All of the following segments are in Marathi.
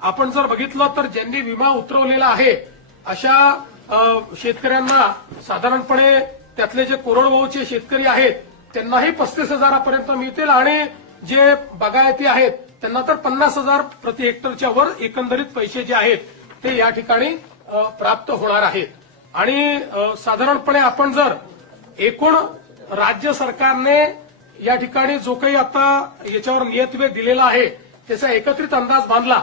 आपण जर बघितलं तर ज्यांनी विमा उतरवलेला आहे अशा शेतकऱ्यांना साधारणपणे त्यातले जे कोरडवाहूचे शेतकरी आहेत त्यांनाही पस्तीस हजारापर्यंत मिळतील आणि जे बागायती आहेत त्यांना तर पन्नास हजार प्रति हेक्टरच्या वर एकंदरीत पैसे जे आहेत ते या ठिकाणी प्राप्त होणार आहेत. आणि साधारणपणे आपण जर एकूण राज्य सरकारने या ठिकाणी जो काही आता याच्यावर नियतवेग दिलेला आहे त्याचा एकत्रित अंदाज बांधला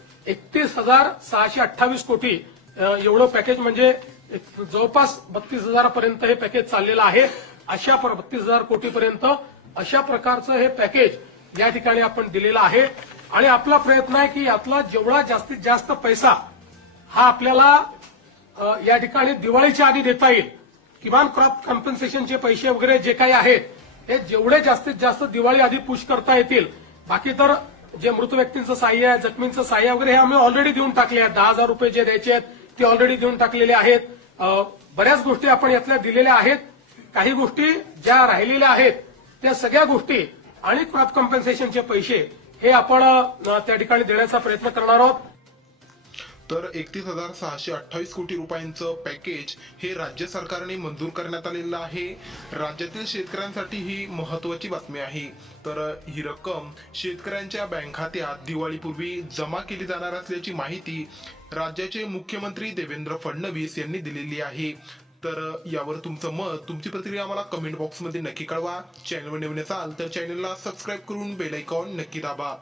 एकतीस हजार सहाशे अठ्ठावीस कोटी एवढं पॅकेज म्हणजे एक जवळपास बत्तीस हजारापर्यंत हे पॅकेज चाललेलं आहे. अशा बत्तीस हजार कोटीपर्यंत अशा प्रकारचं हे पॅकेज या ठिकाणी आपण दिलेलं आहे. आणि आपला प्रयत्न आहे की यातला जेवढा जास्तीत जास्त पैसा हा आपल्याला या ठिकाणी दिवाळीच्या आधी देता येईल किमान क्रॉप कॉम्पन्सेशनचे पैसे वगैरे जे काही आहेत हे जेवढे जास्तीत जास्त दिवाळी आधी पुश करता येतील. बाकी तर जे मृत व्यक्तींचं सहाय्य आहे जखमींचं सहाय्य वगैरे हे आम्ही ऑलरेडी देऊन टाकले आहेत. दहा हजार रुपये जे द्यायचे आहेत ते ऑलरेडी देऊन टाकलेले आहेत. बऱ्याच गोष्टी आपण यातल्या दिलेल्या आहेत. काही गोष्टी ज्या राहिलेल्या आहेत त्या सगळ्या गोष्टी आणि क्रॉप कॉम्पन्सेशनचे पैसे हे आपण त्या ठिकाणी देण्याचा प्रयत्न करणार आहोत. तर एकतीस हजार सहाशे अठ्ठावीस कोटी रुपयांचं पॅकेज हे राज्य सरकारने मंजूर करण्यात आलेलं आहे. राज्यातील शेतकऱ्यांसाठी ही महत्वाची बातमी आहे. तर ही रक्कम शेतकऱ्यांच्या बँक खात्यात दिवाळीपूर्वी जमा केली जाणार असल्याची माहिती राज्याचे मुख्यमंत्री देवेंद्र फडणवीस यांनी दिलेली आहे. तर यावर तुमचं मत तुमची प्रतिक्रिया आम्हाला कमेंट बॉक्समध्ये नक्की कळवा. चॅनलवर नवीन असाल तर चॅनलला सबस्क्राईब करून बेल आयकॉन नक्की दाबा.